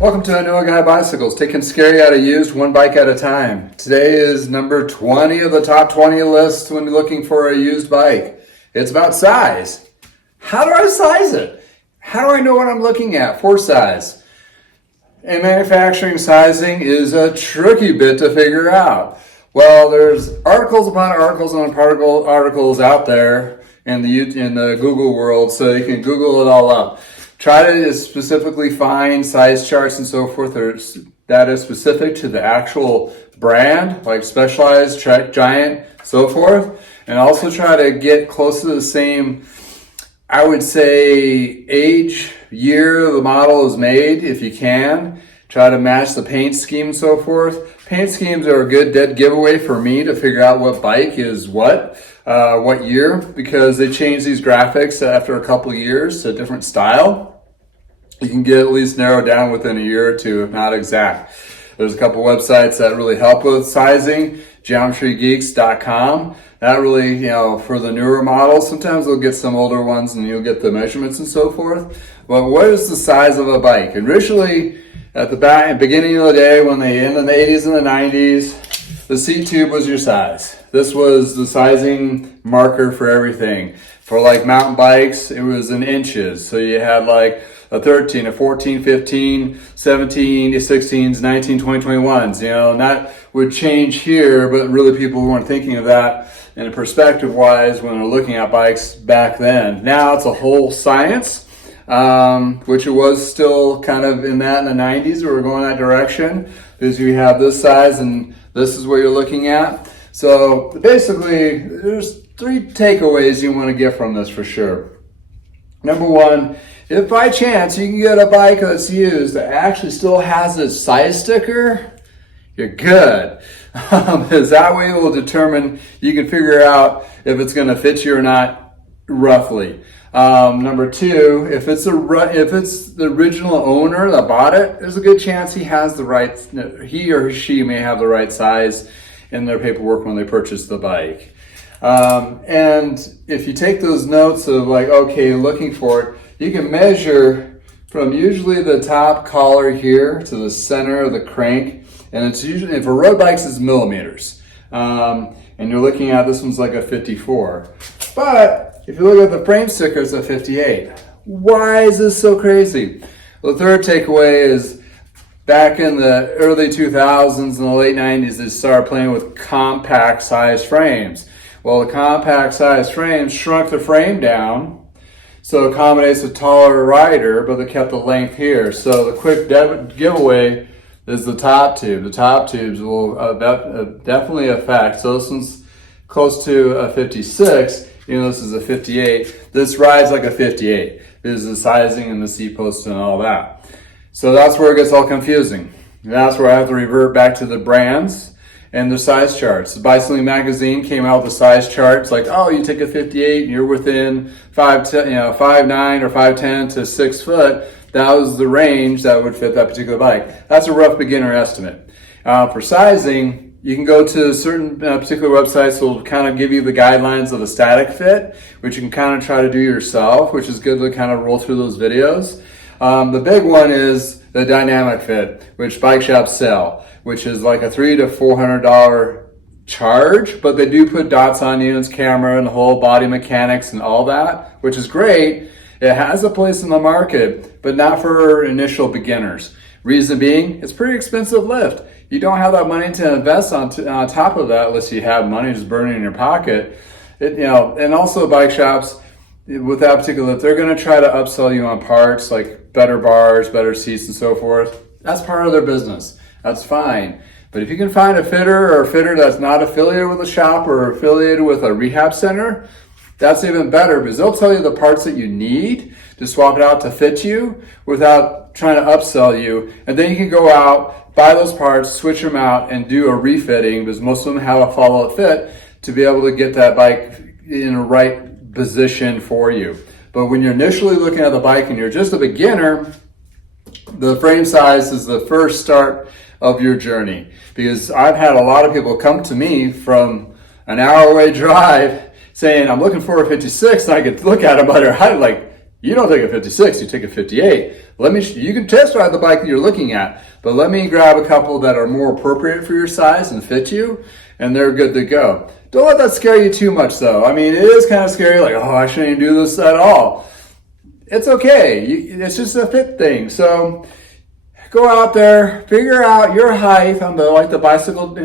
Welcome to I Know a Guy Bicycles, taking scary out of used one bike at a time. Today is number 20 of the top 20 list when you're looking for a used bike. It's about size. How do I size it? How do I know what I'm looking at for size? And manufacturing sizing is a tricky bit to figure out. Well, there's articles upon articles on articles out there in the Google world, so you can Google it all up. Try to specifically find size charts and so forth that is specific to the actual brand, like Specialized, Trek, Giant, so forth. And also try to get close to the same, I would say, age, year the model is made, if you can. Try to match the paint scheme and so forth. Paint schemes are a good dead giveaway for me to figure out what bike is what year, because they change these graphics after a couple of years to a different style. You can get at least narrowed down within a year or two, if not exact. There's a couple websites that really help with sizing. Geometrygeeks.com. That really, for the newer models, sometimes they'll get some older ones and you'll get the measurements and so forth. But what is the size of a bike? Originally, at the beginning of the day, in the 80s and the 90s, the seat tube was your size. This was the sizing marker for everything. For like mountain bikes, it was in inches. So you had like a 13, a 14, 15, 17, 16s, 19, 20, 21s, and that would change here, but really people weren't thinking of that in a perspective wise when they're looking at bikes back then. Now it's a whole science, which it was still kind of in the 90s, we were going that direction, because you have this size and this is what you're looking at. So basically, there's 3 takeaways you want to get from this for sure. Number 1, if by chance you can get a bike that's used that actually still has its size sticker, you're good. Because that way it will determine, you can figure out if it's going to fit you or not roughly. Number 2, if it's the original owner that bought it, there's a good chance he or she may have the right size in their paperwork when they purchase the bike. And if you take those notes of like, okay, looking for it, you can measure from usually the top collar here to the center of the crank. And it's usually, for road bikes, it's millimeters. And you're looking at, this one's like a 54. But if you look at the frame sticker, it's a 58. Why is this so crazy? Well, the third takeaway is back in the early 2000s and the late 90s, they started playing with compact size frames. Well, the compact size frames shrunk the frame down so it accommodates a taller rider, but they kept the length here. So the quick giveaway is the top tube. The top tubes will definitely affect. So this one's close to a 56. This is a 58. This rides like a 58. This is the sizing and the seat post and all that. So that's where it gets all confusing. That's where I have to revert back to the brands and the size charts. The Bicycling magazine came out with the size charts, like, oh, you take a 58 and you're within 5'9" or 5'10" to 6 foot. That was the range that would fit that particular bike. That's a rough beginner estimate. For sizing, you can go to certain particular websites that will kind of give you the guidelines of a static fit, which you can kind of try to do yourself, which is good to kind of roll through those videos. The big one is the dynamic fit, which bike shops sell, which is like a $300 to $400 charge, but they do put dots on you, and camera and the whole body mechanics and all that, which is great. It has a place in the market, but not for initial beginners. Reason being, it's pretty expensive lift. You don't have that money to invest on top of that unless you have money just burning in your pocket. And also bike shops, with that particular lift, they're going to try to upsell you on parts like better bars, better seats, and so forth. That's part of their business. That's fine. But if you can find a fitter that's not affiliated with a shop or affiliated with a rehab center, that's even better, because they'll tell you the parts that you need to swap it out to fit you without trying to upsell you. And then you can go out, buy those parts, switch them out, and do a refitting, because most of them have a follow-up fit to be able to get that bike in a right position for you. But when you're initially looking at the bike and you're just a beginner, the frame size is the first start of your journey. Because I've had a lot of people come to me from an hour away drive saying, I'm looking for a 56, and I could look at them by their height, like, you don't take a 56, you take a 58. You can test ride the bike that you're looking at, but let me grab a couple that are more appropriate for your size and fit you, and they're good to go. Don't let that scare you too much though. I mean, it is kind of scary, like, oh, I shouldn't even do this at all. It's okay, it's just a fit thing. So go out there, figure out your height on the bicycle,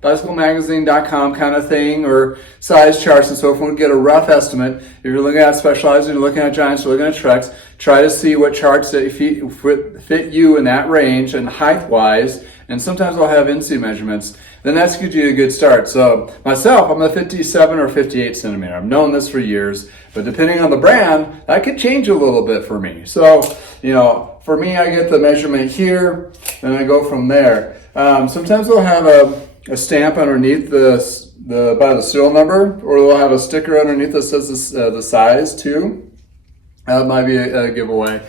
bicyclemagazine.com kind of thing, or size charts and so forth, get a rough estimate. If you're looking at Specialized, you're looking at Giants, you're looking at Treks, try to see what charts that fit you in that range and height-wise, and sometimes I'll have in-seat measurements. Then that's gives you a good start. So myself, I'm a 57 or 58 centimeter. I've known this for years, but depending on the brand, that could change a little bit for me. So, for me, I get the measurement here, and I go from there. Sometimes they'll have a stamp underneath by the serial number, or they'll have a sticker underneath that says the size too. That might be a giveaway.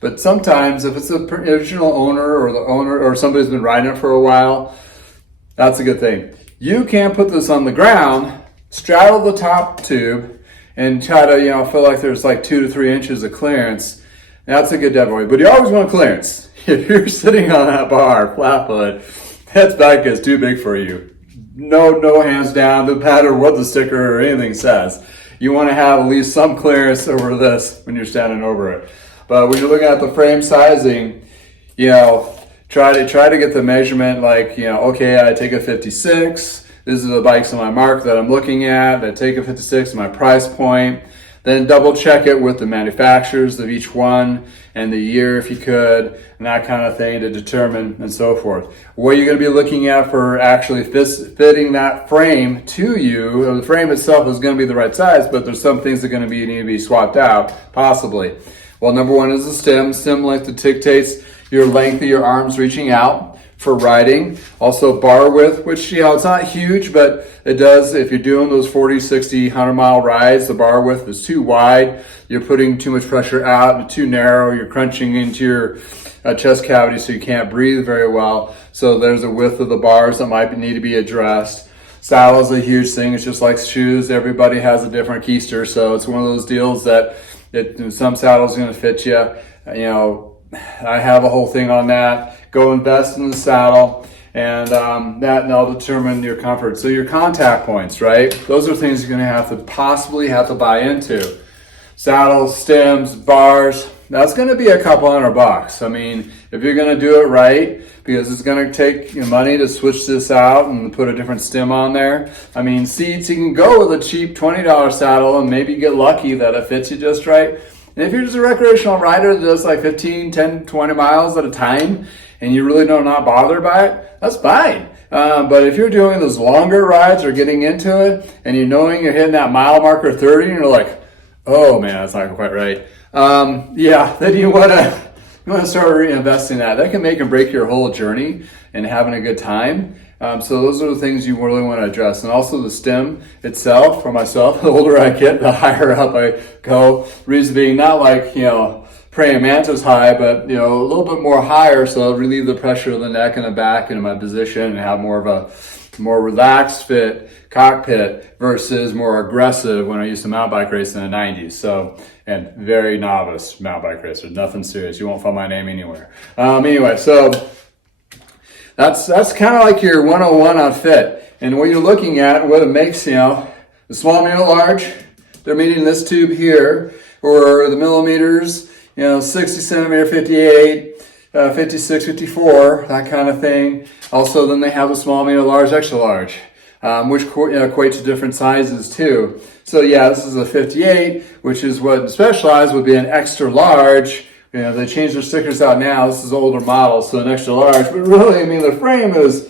But sometimes if it's the original owner or the owner or somebody's been riding it for a while, that's a good thing. You can put this on the ground, straddle the top tube, and try to feel like there's like 2 to 3 inches of clearance. That's a good giveaway. But you always want clearance. If you're sitting on that bar, flat foot, that bike is too big for you. No hands down, no matter what the sticker or anything says. You want to have at least some clearance over this when you're standing over it. But when you're looking at the frame sizing, try to get the measurement like, okay, I take a 56. This is the bikes on my mark that I'm looking at. I take a 56, my price point. Then double check it with the manufacturers of each one and the year if you could, and that kind of thing to determine and so forth. What you're going to be looking at for actually fitting that frame to you. The frame itself is going to be the right size, but there's some things that are going to need to be swapped out, possibly. Well, number one is the stem. Stem length that dictates your length of your arms reaching out for riding. Also bar width, which, it's not huge, but it does. If you're doing those 40, 60, 100-mile rides, the bar width is too wide. You're putting too much pressure out and too narrow. You're crunching into your chest cavity so you can't breathe very well. So there's a width of the bars that might need to be addressed. Saddle is a huge thing. It's just like shoes. Everybody has a different keister. So it's one of those deals that some saddles are going to fit you. I have a whole thing on that. Go invest in the saddle, and that'll determine your comfort. So your contact points, right? Those are things you're going to possibly have to buy into. Saddles, stems, bars. That's going to be a couple $100. I mean, if you're going to do it right, because it's going to take money to switch this out and put a different stem on there. I mean, seats, you can go with a cheap $20 saddle and maybe get lucky that it fits you just right. And if you're just a recreational rider that does like 15, 10, 20 miles at a time, and you really are not bothered by it, that's fine. But if you're doing those longer rides or getting into it, and you're hitting that mile marker 30, and you're like, oh man, that's not quite right. Then you want to start reinvesting that. That can make and break your whole journey and having a good time. So those are the things you really want to address. And also the stem itself, for myself, the older I get, the higher up I go. Reason being, not like, praying mantis high, but, a little bit more higher, so I'll relieve the pressure of the neck and the back into my position and have more of a more relaxed fit cockpit versus more aggressive when I used to mountain bike race in the 90s. So, and very novice mountain bike racer, nothing serious. You won't find my name anywhere. Anyway, so that's kind of like your 101 on fit. And what you're looking at, what it makes, the small, medium, large, they're meeting this tube here, or the millimeters, 60 centimeter, 58, 56, 54, that kind of thing. Also, then they have the small, medium, large, extra large, which equate to different sizes too. So yeah, this is a 58, which is what Specialized would be an extra large. They change their stickers out now. This is older model, so an extra large. But really, the frame is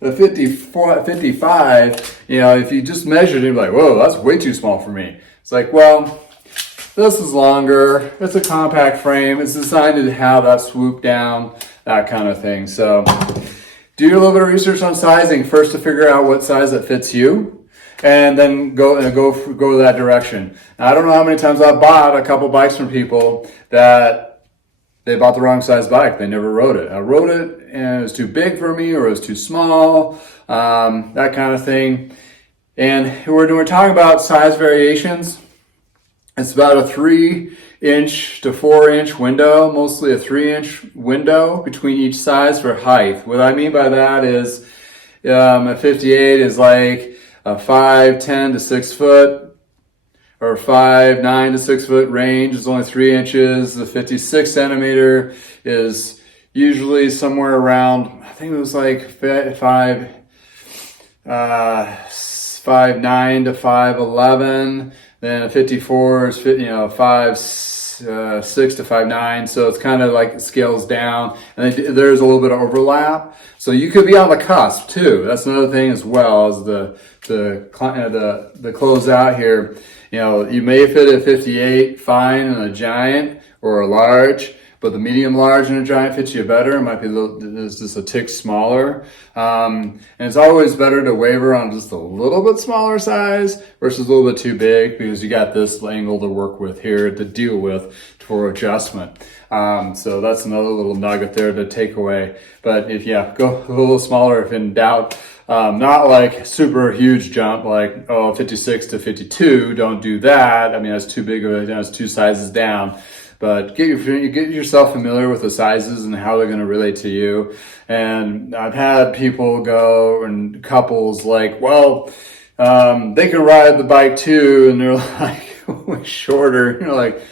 a 54, 55. If you just measured it, you'd be like, whoa, that's way too small for me. It's like, well, this is longer. It's a compact frame. It's designed to have that swoop down, that kind of thing. So do a little bit of research on sizing first to figure out what size that fits you, and then go that direction. Now, I don't know how many times I've bought a couple bikes from people that they bought the wrong size bike. They never rode it. I rode it and it was too big for me, or it was too small, that kind of thing. And we're talking about size variations. It's about a 3-inch to 4-inch window, mostly a 3-inch window between each size for height. What I mean by that is a 58 is like a 5'10" to 6 foot, or 5'9" to 6 foot range is only 3 inches. The 56 centimeter is usually somewhere around, I think it was like 5'9" to 5'11". Then a 54 is 5'6" to 5'9", so it's kind of like it scales down, and there's a little bit of overlap. So you could be on the cusp too. That's another thing as well as the close out here. You may fit a 58 fine in a giant or a large, but the medium large and a giant fits you better. It might be just a tick smaller. And it's always better to waver on just a little bit smaller size versus a little bit too big, because you got this angle to work with here to deal with for adjustment. So that's another little nugget there to take away. But go a little smaller if in doubt. Not like super huge jump, like 56 to 52. Don't do that. I mean, that's too big of a, that's 2 sizes down. But get yourself familiar with the sizes and how they're going to relate to you. And I've had people go, and couples like, well, they can ride the bike too, and they're like way shorter. Like,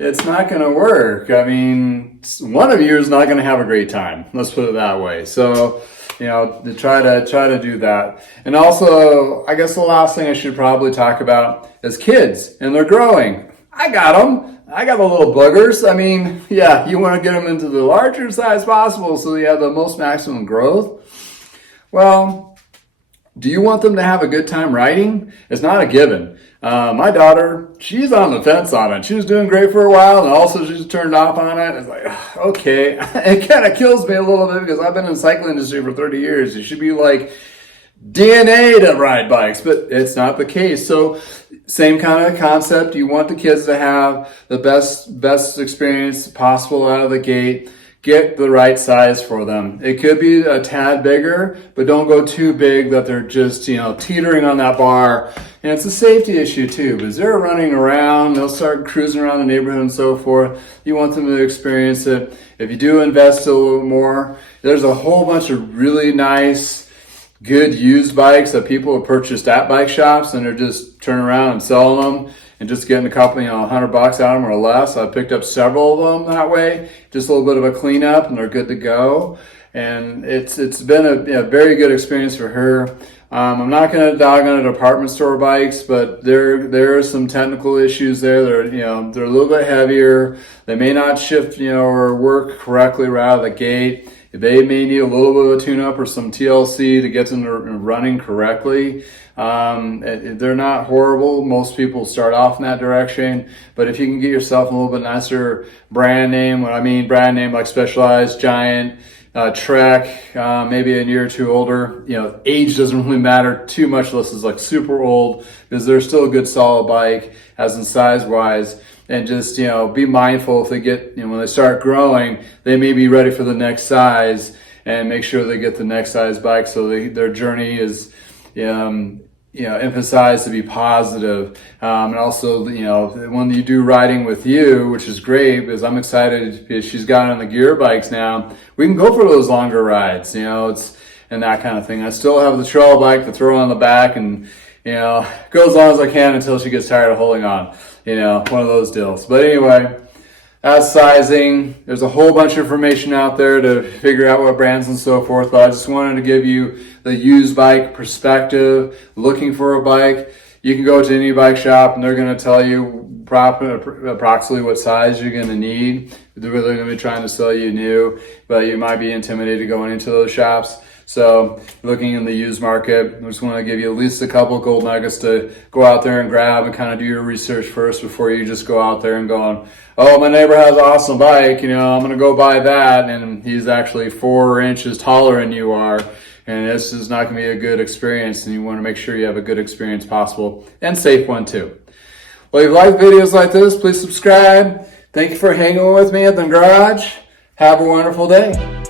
it's not going to work. I mean, one of you is not going to have a great time. Let's put it that way. So, to try to do that. And also, I guess the last thing I should probably talk about is kids, and they're growing. I got them. I got the little boogers. I mean, you want to get them into the larger size possible so you have the most maximum growth. Well, do you want them to have a good time riding? It's not a given. My daughter, she's on the fence on it. She was doing great for a while, and also she's turned off on it. It's like, okay. It kind of kills me a little bit because I've been in the cycling industry for 30 years. You should be like DNA to ride bikes, but it's not the case. So same kind of concept. You want the kids to have the best experience possible out of the gate. Get the right size for them. It could be a tad bigger, but don't go too big that they're just, teetering on that bar. And it's a safety issue too, because they're running around, they'll start cruising around the neighborhood and so forth. You want them to experience it. If you do invest a little more, there's a whole bunch of really nice, good used bikes that people have purchased at bike shops, and they're just turning around and selling them and just getting a couple, $100 out of them or less. I picked up several of them that way, just a little bit of a cleanup, and they're good to go. And it's been a very good experience for her. I'm not going to dog on department store bikes, but there are some technical issues there. They're a little bit heavier. They may not shift or work correctly right out of the gate. They may need a little bit of a tune-up or some TLC to get them running correctly. They're not horrible. Most people start off in that direction. But if you can get yourself a little bit nicer brand name, what I mean brand name like Specialized, Giant, Trek, maybe a year or two older, age doesn't really matter too much unless it's like super old, because they're still a good solid bike as in size-wise. And just, be mindful if they get, when they start growing, they may be ready for the next size, and make sure they get the next size bike so their journey is, emphasized to be positive. And also, when you do riding with you, which is great because I'm excited because she's got on the gear bikes now, we can go for those longer rides, it's, and that kind of thing. I still have the trail bike to throw on the back and, go as long as I can until she gets tired of holding on. One of those deals. But anyway, that's sizing. There's a whole bunch of information out there to figure out what brands and so forth, but I just wanted to give you the used bike perspective. Looking for a bike, you can go to any bike shop and they're going to tell you approximately what size you're going to need. They're really going to be trying to sell you new, but you might be intimidated going into those shops. So looking in the used market, I just want to give you at least a couple gold nuggets to go out there and grab and kind of do your research first before you just go out there and going, oh, my neighbor has an awesome bike, I'm going to go buy that. And he's actually 4 inches taller than you are. And this is not going to be a good experience. And you want to make sure you have a good experience possible and safe one too. Well, if you like videos like this, please subscribe. Thank you for hanging with me at the garage. Have a wonderful day.